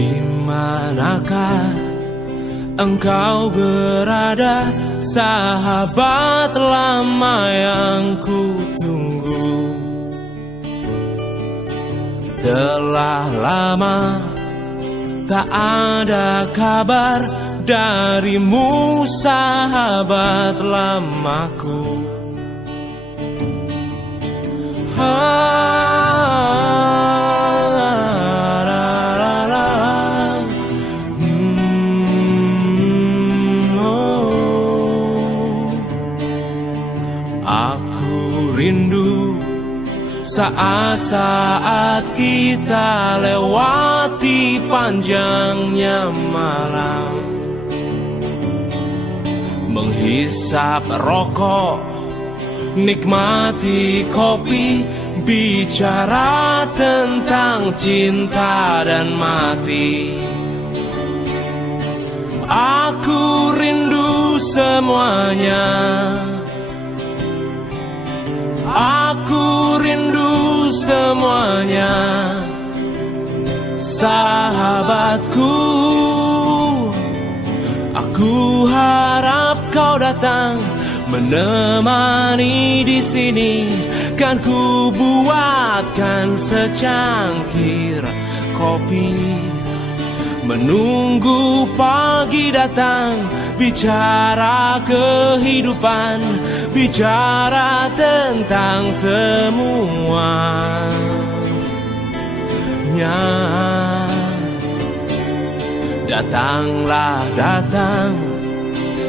Di manakah engkau berada, sahabat lama yang ku tunggu? Telah lama tak ada kabar darimu, sahabat lamaku. Aku rindu saat-saat kita lewati panjangnya malam, menghisap rokok, nikmati kopi, bicara tentang cinta dan mati. Aku rindu semuanya, aku rindu semuanya, sahabatku. Aku harap kau datang menemani di sini, kan ku buatkan secangkir kopi, menunggu pagi datang, bicara kehidupan, bicara tentang semuanya. Datanglah datang,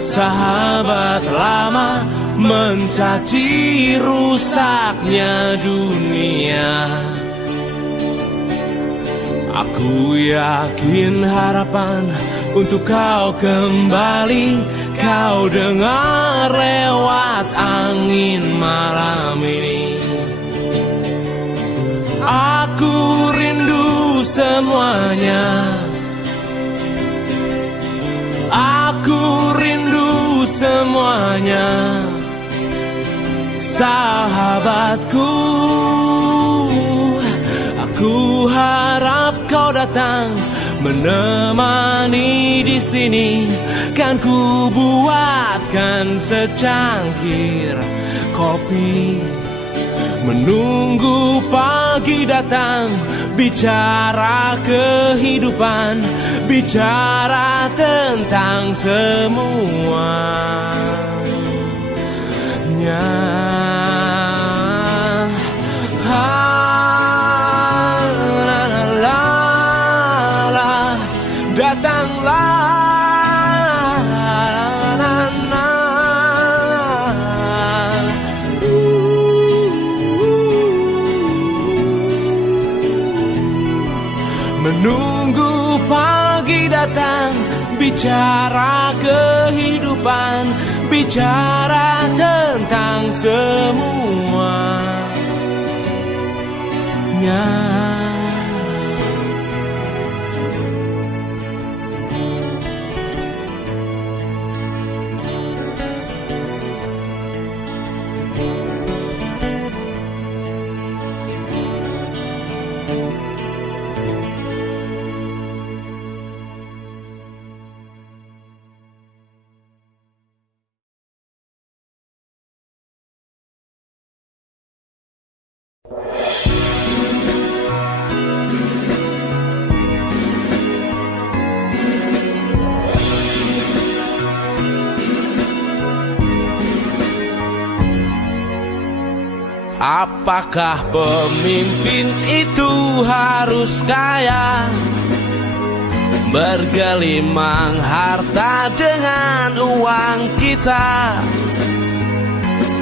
sahabat lama, mencaci rusaknya dunia. Aku yakin harapan untuk kau kembali kau dengar lewat angin malam ini. Aku rindu semuanya, aku rindu semuanya, sahabatku. Aku harap kau datang menemani di sini, kan ku buatkan secangkir kopi, menunggu pagi datang, bicara kehidupan, bicara tentang semuanya. Menunggu pagi datang, bicara kehidupan, bicara tentang semuanya. Apakah pemimpin itu harus kaya, bergelimang harta dengan uang kita?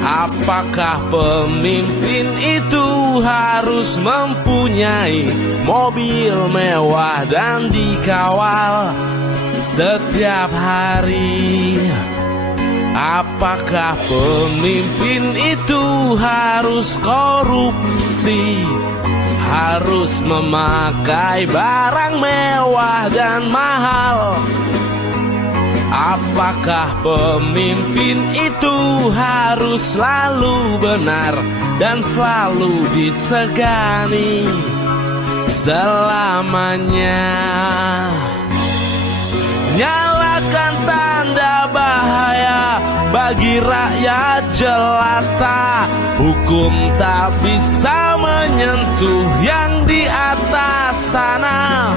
Apakah pemimpin itu harus mempunyai mobil mewah dan dikawal setiap hari? Apakah pemimpin itu harus korupsi, harus memakai barang mewah dan mahal? Apakah pemimpin itu harus selalu benar dan selalu disegani? selamanya. Nyalakan tanda bahaya bagi rakyat jelata. Hukum tak bisa menyentuh yang di atas sana.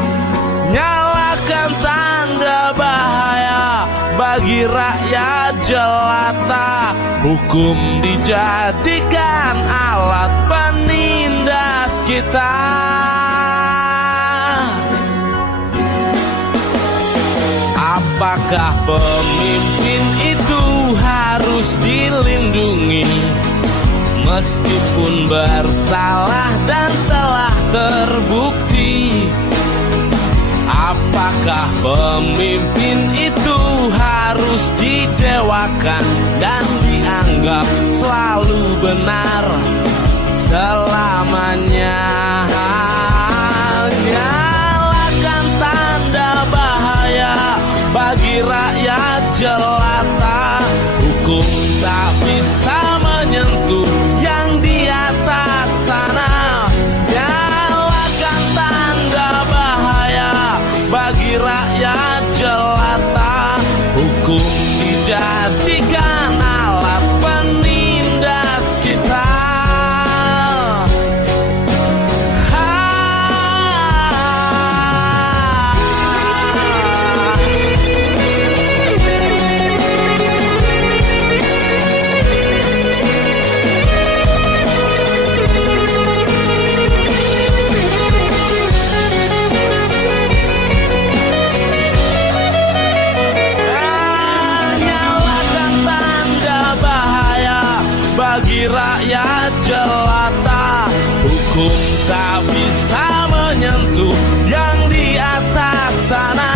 Nyalakan tanda bahaya bagi rakyat jelata. Hukum dijadikan alat penindas kita. Apakah pemimpin itu harus dilindungi meskipun bersalah dan telah terbukti? Apakah pemimpin itu harus didewakan dan dianggap selalu benar selamanya? Nyalakan tanda bahaya bagi rakyat jelata. Hukum tak bisa menyentuh yang di atas sana. Nyalakan tanda bahaya bagi rakyat jelata. Hukum dijadikan alat penindas kita. Bagi rakyat jelata, hukum tak bisa menyentuh yang di atas sana.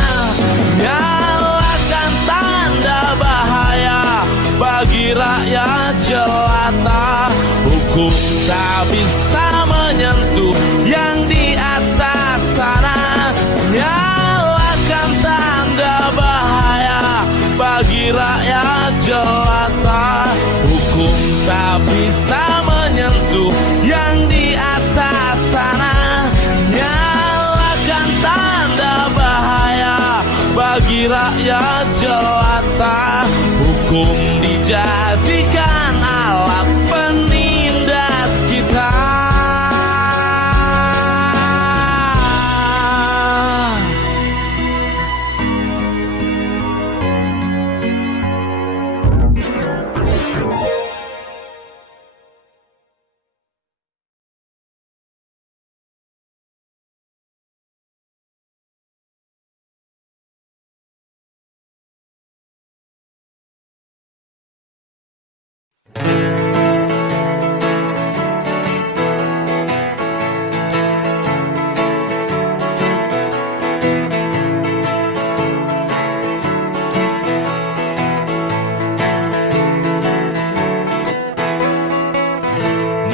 Nyalakan tanda bahaya bagi rakyat jelata. Hukum tak bisa menyentuh yang di atas sana. Nyalakan tanda bahaya bagi rakyat jelata. Hukum tak bisa menyentuh yang di atas sana. Nyalakan tanda bahaya bagi rakyat jelata. Hukum dijadikan alat penindas kita.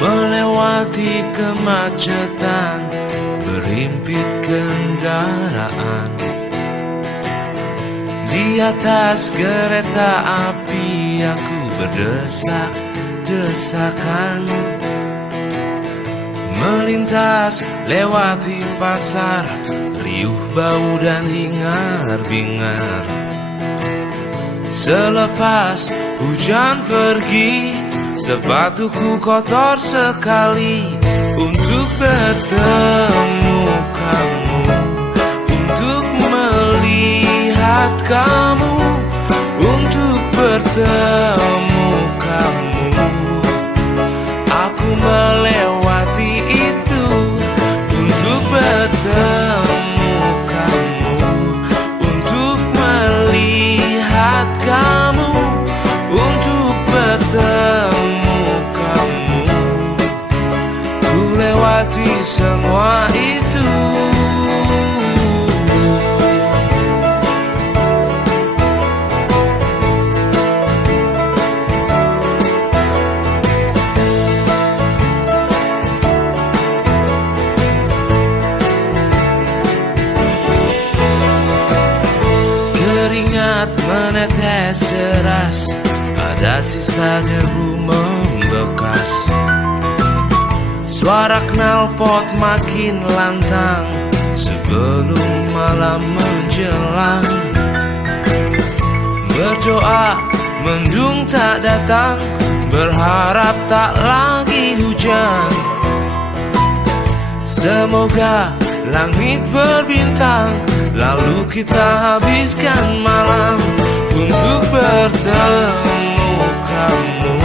Melewati kemacetan, berhimpit kendaraan. Di atas kereta api aku berdesak-desakan. Melintas lewati pasar, riuh bau dan hingar-bingar. Selepas hujan pergi, sepatuku kotor sekali untuk bertemu kamu, untuk melihat kamu, untuk bertemu kamu. Aku melewati itu untuk bertemu kamu, untuk melihat kamu, untuk bertemu kamu. Ku lewati semua itu. Keringat menetes deras, ada sisa debu membekas. Suara knalpot makin lantang sebelum malam menjelang. Berdoa mendung tak datang, berharap tak lagi hujan. Semoga langit berbintang, lalu kita habiskan malam untuk bertemu kamu,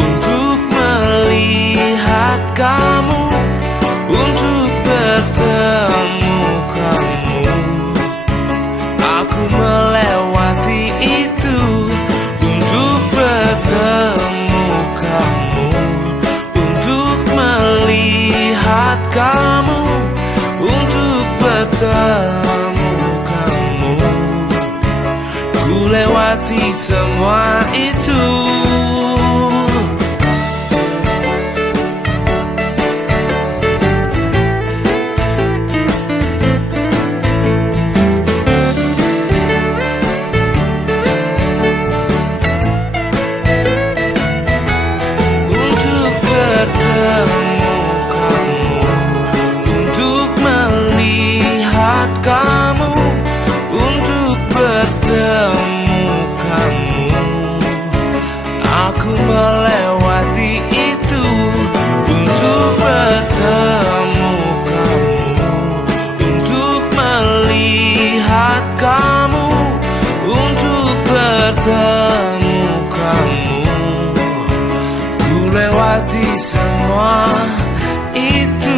untuk melihat kamu, untuk bertemu kamu. Aku melewati itu untuk bertemu kamu, untuk melihat kamu, untuk bertemu kamu. Ku lewati semua itu. Kamu untuk bertemu kamu. Aku melewati itu untuk bertemu kamu, untuk melihat kamu, untuk bertemu kamu. Ku lewati semua itu.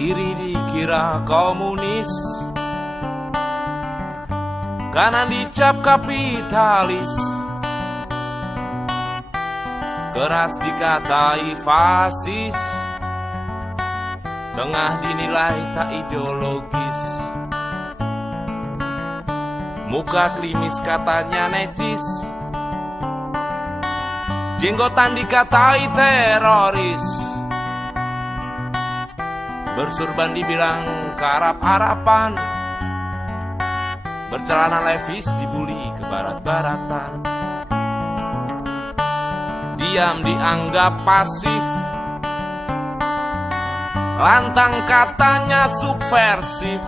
Kiri dikira komunis, kanan dicap kapitalis, keras dikatai fasis, tengah dinilai tak ideologis. Muka klimis katanya necis, jenggotan dikatai teroris, bersurban dibilang karap-harapan, bercelana levis dibully ke barat-baratan. Diam dianggap pasif, lantang katanya subversif.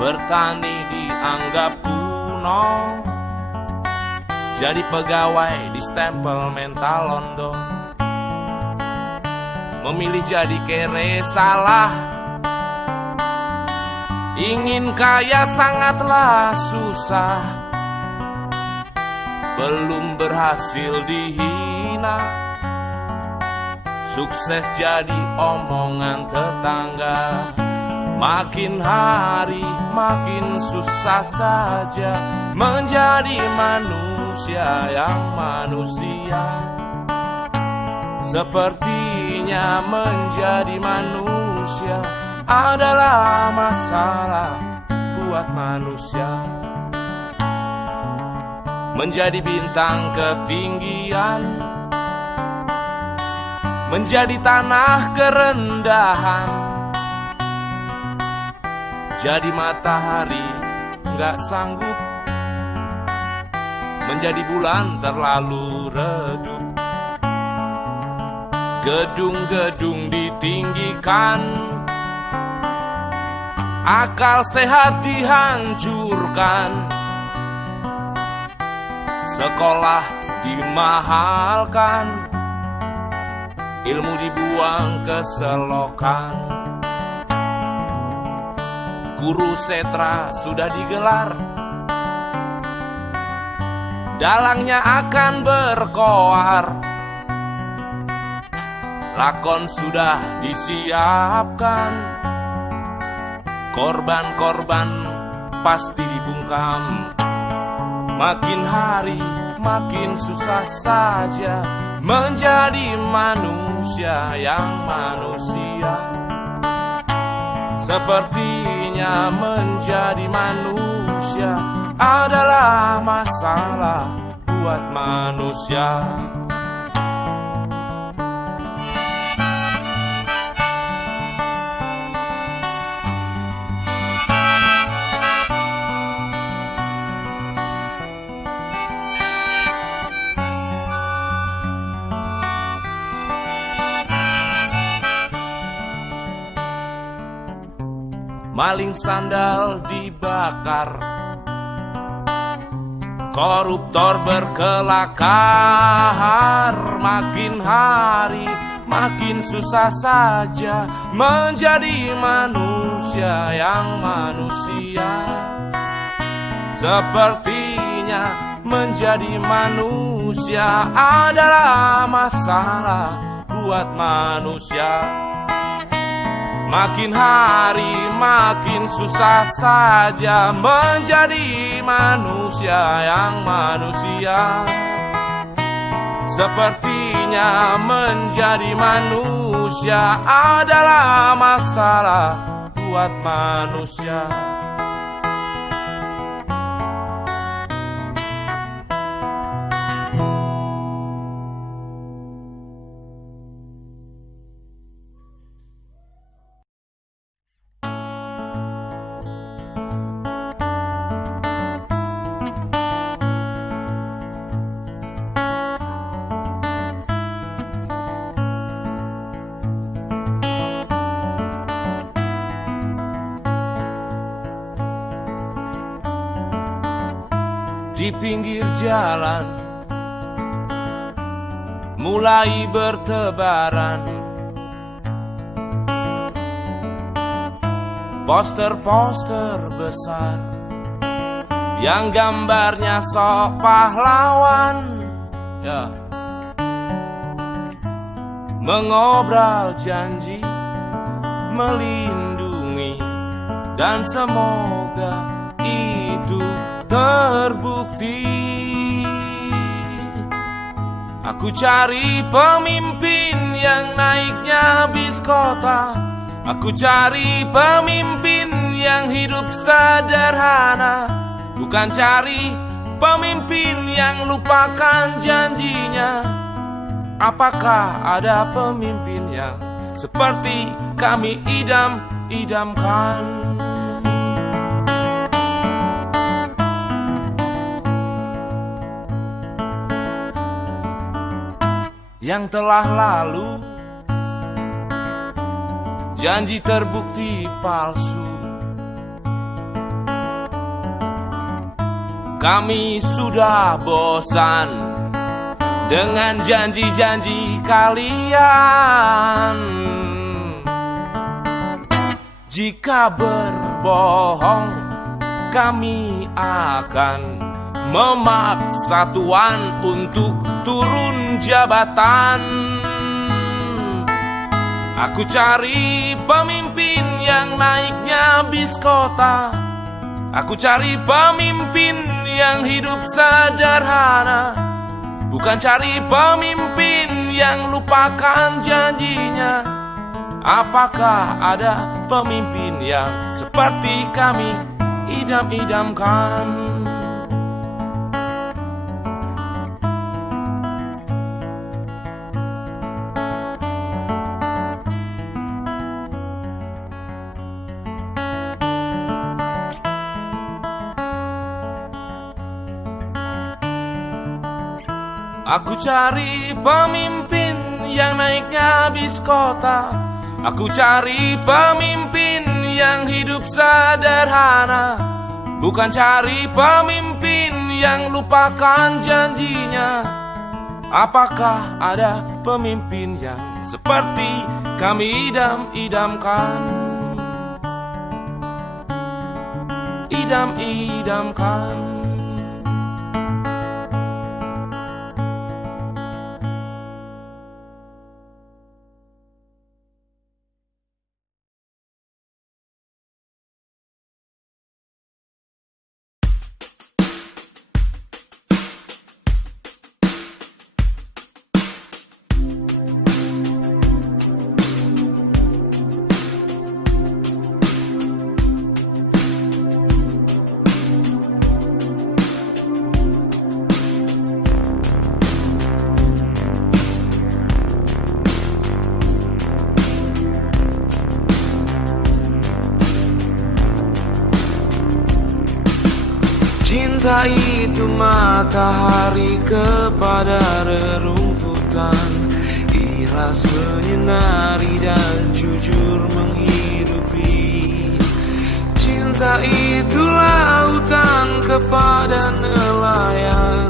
Bertani dianggap kuno, jadi pegawai di stempel mental londo. Memilih jadi kere salah, ingin kaya sangatlah susah. Belum berhasil dihina, sukses jadi omongan tetangga. Makin hari makin susah saja menjadi manusia yang manusia. Sepertinya menjadi manusia adalah masalah buat manusia. Menjadi bintang ketinggian, menjadi tanah kerendahan, jadi matahari nggak sanggup, menjadi bulan terlalu redup. Gedung-gedung ditinggikan, akal sehat dihancurkan, sekolah dimahalkan, ilmu dibuang ke selokan. Guru setra sudah digelar, dalangnya akan berkoar. Lakon sudah disiapkan, korban-korban pasti dibungkam. Makin hari makin susah saja menjadi manusia yang manusia. Sepertinya menjadi manusia adalah masalah buat manusia. Maling sandal dibakar, koruptor berkelakar. Makin hari makin susah saja menjadi manusia yang manusia. Sepertinya menjadi manusia adalah masalah buat manusia. Makin hari makin susah saja menjadi manusia yang manusia. Sepertinya menjadi manusia adalah masalah buat manusia. Di pinggir jalan mulai bertebaran poster-poster besar yang gambarnya sok pahlawan, ya, mengobrol janji melindungi, dan semoga itu terbukti. Aku cari pemimpin yang naiknya bis kota. Aku cari pemimpin yang hidup sederhana. Bukan cari pemimpin yang lupakan janjinya. Apakah ada pemimpin yang seperti kami idam-idamkan? Yang telah lalu, janji terbukti palsu. Kami sudah bosan dengan janji-janji kalian. Jika berbohong, kami akan memaksa Tuan untuk turun jabatan. Aku cari pemimpin yang naiknya bis kota. Aku cari pemimpin yang hidup sederhana. Bukan cari pemimpin yang lupakan janjinya. Apakah ada pemimpin yang seperti kami idam-idamkan? Aku cari pemimpin yang naiknya bis kota. Aku cari pemimpin yang hidup sederhana. Bukan cari pemimpin yang lupakan janjinya. Apakah ada pemimpin yang seperti kami idam-idamkan? Idam-idamkan. Cinta itu matahari kepada rerumputan, ikhlas menyinari dan jujur menghidupi. Cinta itu lautan kepada nelayan,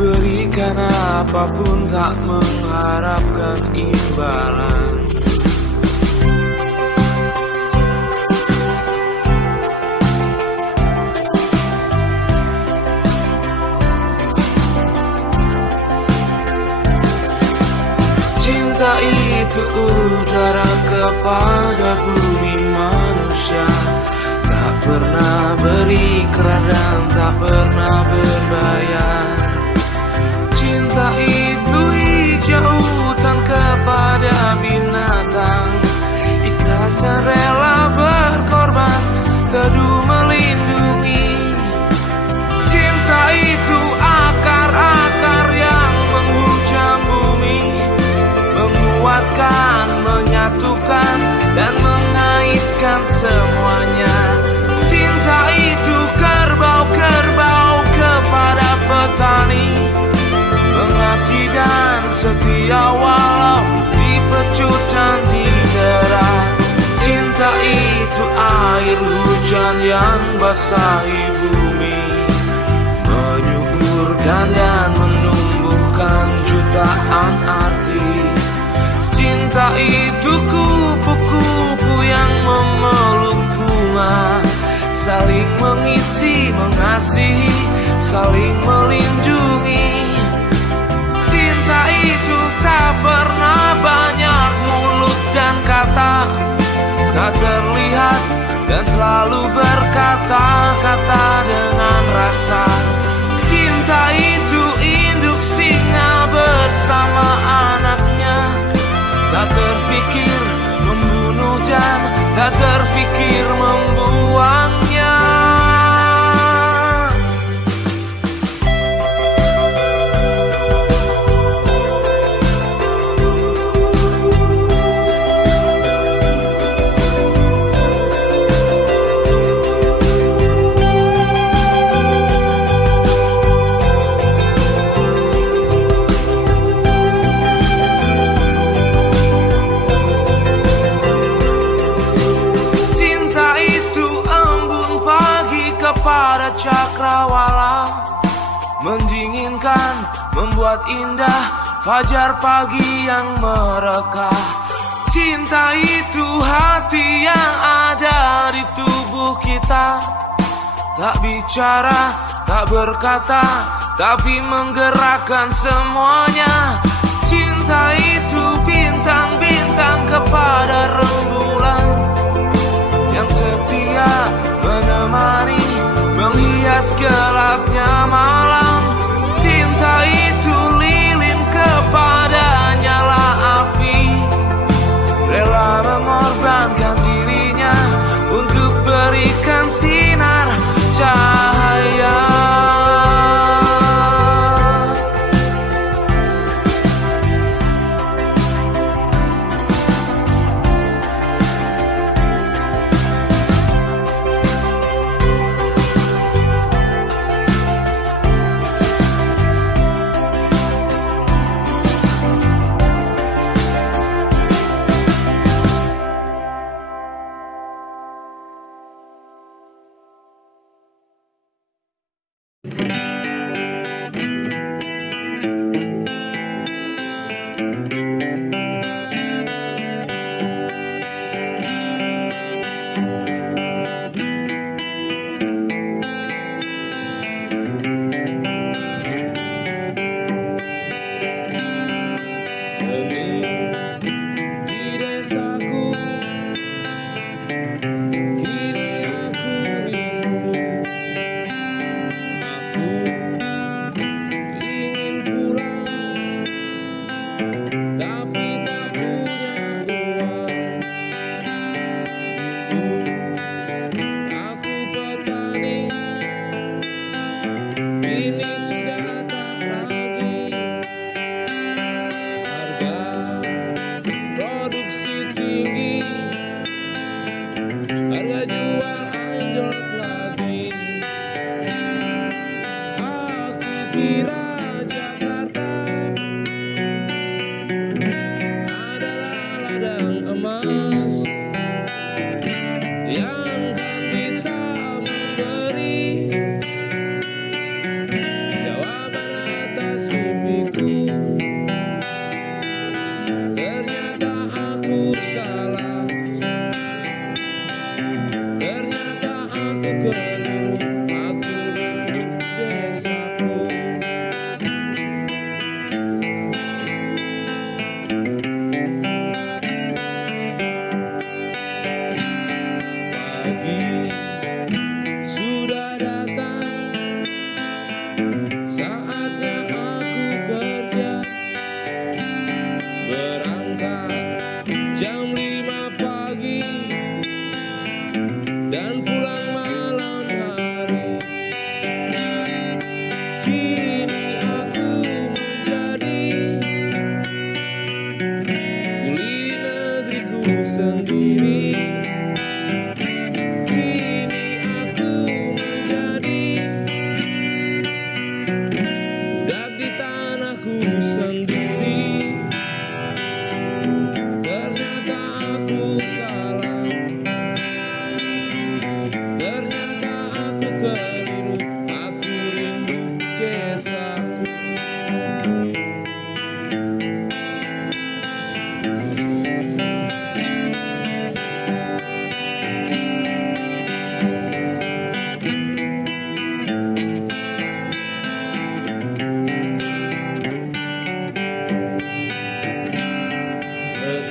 berikan apapun tak mengharapkan imbalan. Cinta itu udara kepada bumi manusia, tak pernah berikrar dan tak pernah berbayar. Cinta itu hijau hutan kepada binatang, ikhlas dan rela berkorban, teduh melindungi. Cinta itu akar-akar yang menghujam bumi, menguatkan, menyatukan, dan mengaitkan semuanya. Cinta itu kerbau-kerbau kepada petani, mengabdi dan setia walau dipecut dan didera. Cinta itu air hujan yang basahi bumi, menyuburkan dan menumbuhkan jutaan arti. Cinta itu kupu-kupu yang memeluk bunga, saling mengisi, mengasihi, saling melindungi. Cinta itu tak pernah banyak mulut dan kata, tak terlihat dan selalu berkata-kata dengan rasa. Cinta itu induk singa bersama anaknya, tak terfikir membunuh dan tak terfikir membuangnya. Pada cakrawala, mendinginkan, membuat indah fajar pagi yang merekah. Cinta itu hati yang ada di tubuh kita, tak bicara, tak berkata, tapi menggerakkan semuanya. Cinta itu bintang-bintang kepada rembulan, yang setia menemani, menghias gelapnya malam. Cinta itu lilin kepada nyala api, rela mengorbankan dirinya untuk berikan sinar cahaya. kukira Jakarta adalah ladang emas yang kan bisa memberi jawaban atas mimpiku. Ternyata aku salah, ternyata aku keliru, aku rindu desaku. Pagi sudah datang, saatnya aku kerja. Berangkat jam 5 pagi dan pulang malam hari. Kini aku menjadi kuli negeriku sendiri. Kini aku menjadi budak di tanahku sendiri. Ternyata aku salah, ternyata aku keliru, aku rindu desa.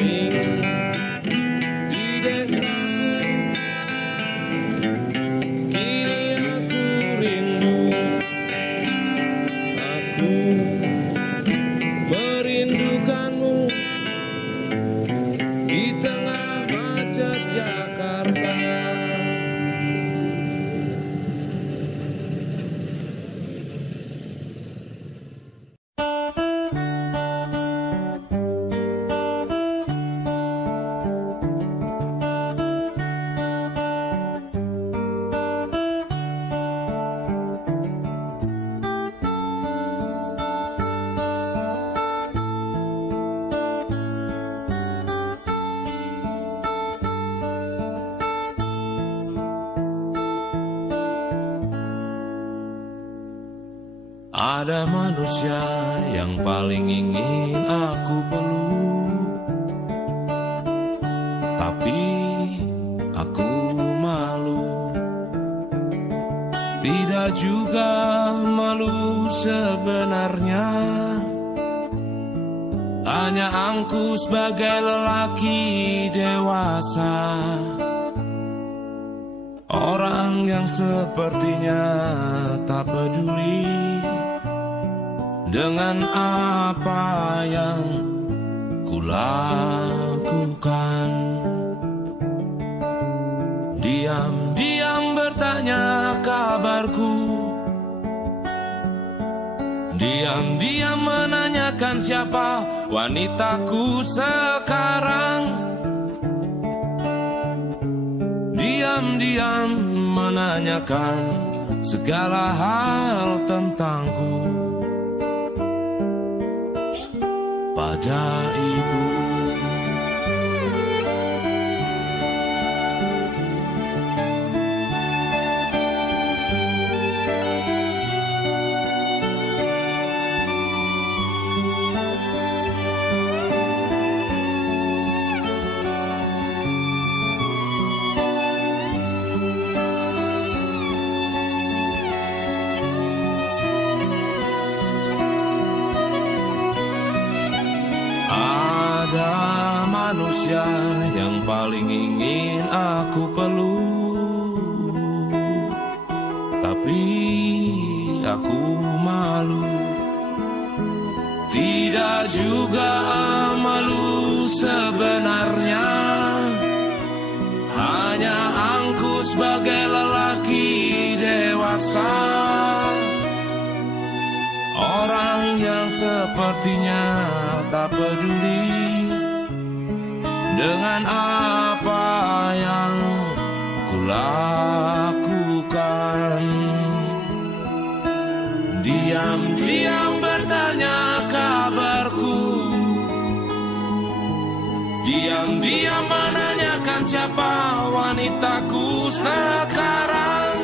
Hening di desaku, kini aku rindu. Aku merindukanmu di tengah macet Jakarta. Ada manusia yang paling ingin aku peluk, tapi aku malu. Tidak juga malu sebenarnya, hanya aku sebagai lelaki dewasa, orang yang sepertinya tak peduli dengan apa yang kulakukan. Diam-diam bertanya kabarku, diam-diam menanyakan siapa wanitaku sekarang. Diam-diam menanyakan segala hal tentangku pada ibu. Ada manusia yang paling ingin aku peluk, tapi aku malu. Tidak juga malu sebenarnya, hanya aku sebagai lelaki dewasa, orang yang sepertinya tak peduli dengan apa yang kulakukan. Dia Diam-diam bertanya kabarku, diam-diam menanyakan siapa wanitaku sekarang.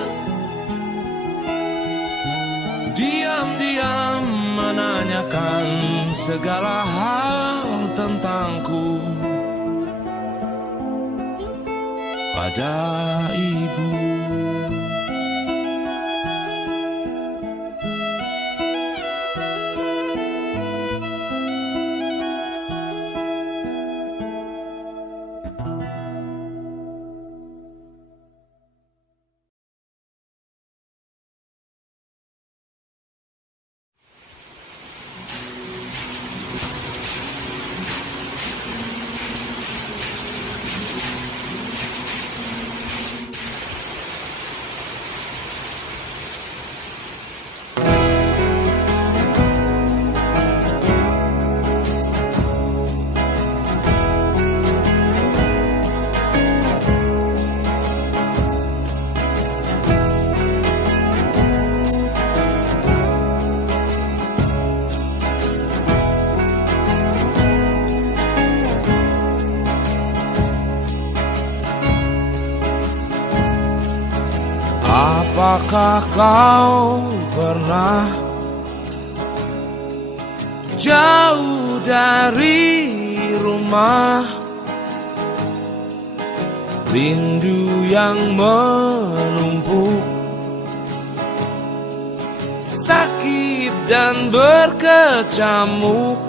Diam-diam menanyakan segala hal tentangku pada ibu. Apakah kau pernah jauh dari rumah? Rindu yang menumpuk, sakit dan berkecamuk.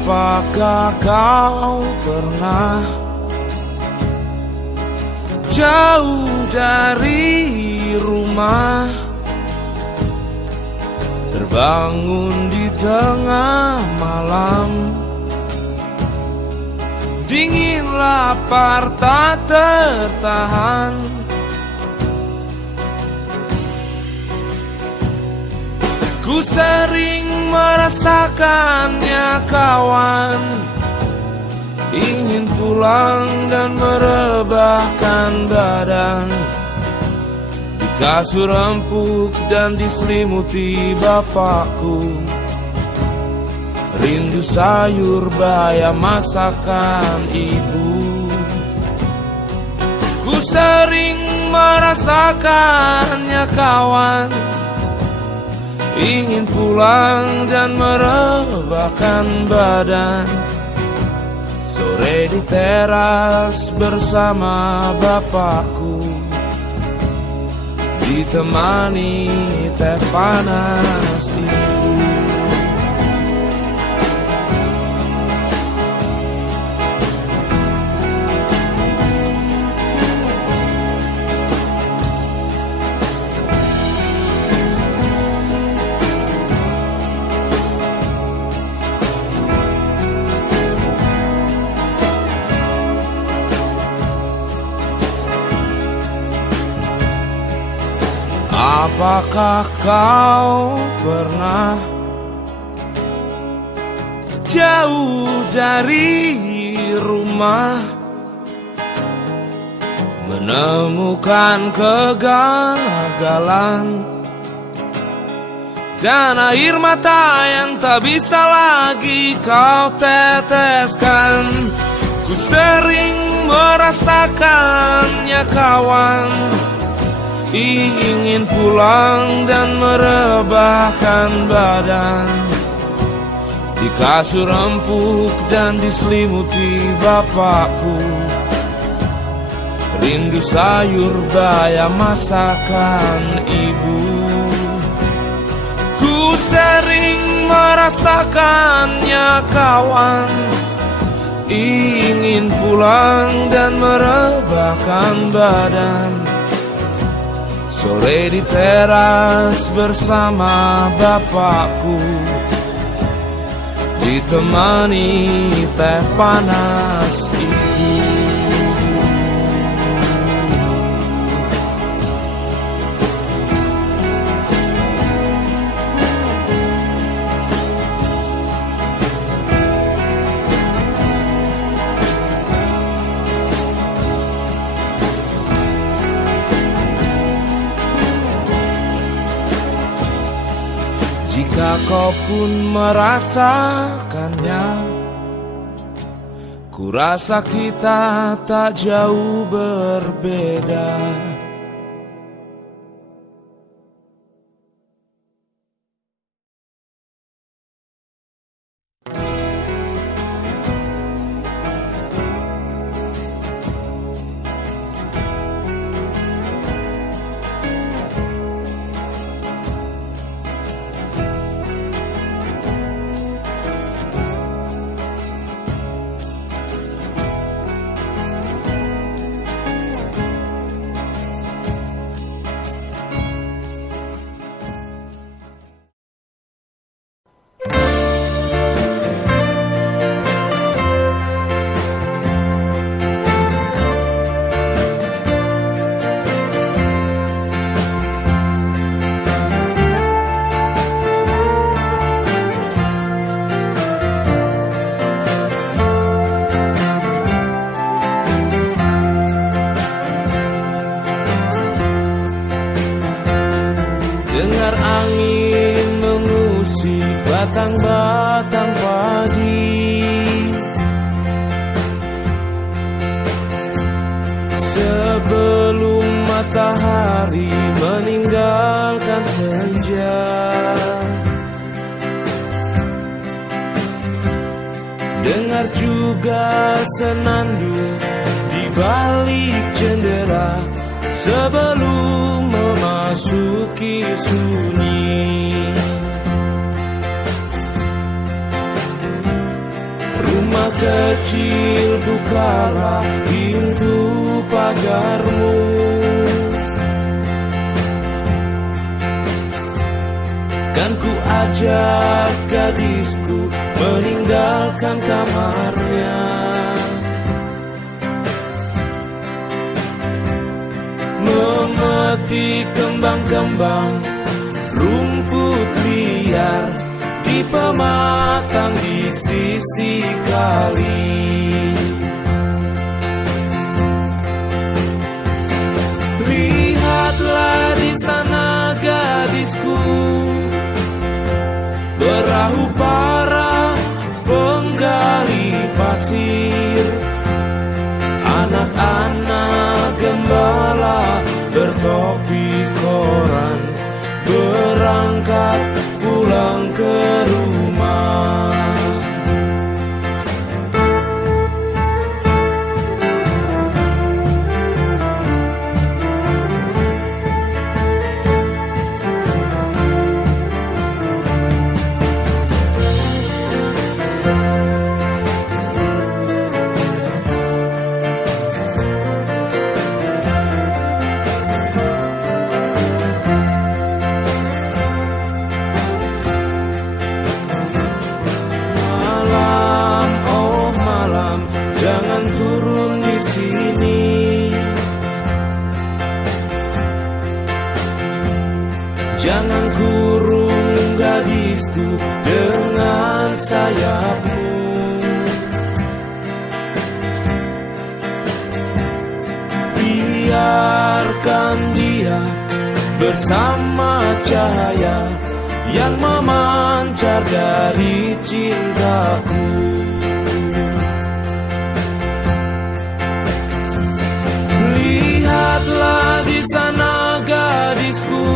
Apakah kau pernah jauh dari rumah, terbangun di tengah malam, dingin lapar tak tertahan? Ku sering merasakannya kawan, ingin pulang dan merebahkan badan di kasur empuk dan diselimuti bapakku. Rindu sayur bayam masakan ibu. Ku sering merasakannya kawan, ingin pulang dan merebahkan badan. Sore di teras bersama bapakku, ditemani teh panas ibu. Apakah kau pernah jauh dari rumah, menemukan kegagalan dan air mata yang tak bisa lagi kau teteskan? Ku sering merasakannya kawan, ingin pulang dan merebahkan badan di kasur empuk dan diselimuti bapakku. Rindu sayur bayam masakan ibu. Ku sering merasakannya kawan, ingin pulang dan merebahkan badan. Sore di teras bersama bapakku, ditemani teh panas ibu. Jika kau pun merasakannya, ku rasa kita tak jauh berbeda. Dengar angin mengusik batang-batang padi, sebelum matahari meninggalkan senja. Dengar juga senandung di balik jendela sebelum memasuki sunyi. Rumah kecil, bukalah pintu pagarmu. Kan ku ajak gadisku meninggalkan kamarnya. Memetik kembang-kembang rumput liar di pematang di sisi kali. Lihatlah di sana gadisku, perahu para penggali pasir. Anak-anak gembala bertopi koran berangkat pulang ke rumah. Jangan turun di sini, jangan kurung gadisku dengan sayapmu. Biarkan dia bersama cahaya yang memancar dari cintaku. Lihatlah di sana gadisku,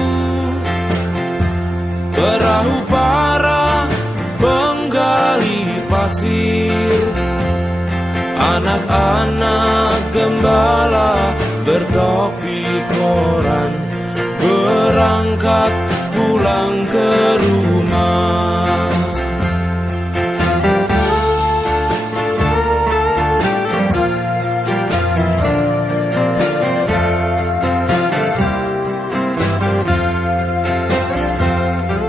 perahu para penggali pasir. Anak-anak gembala bertopi koran berangkat pulang ke rumah.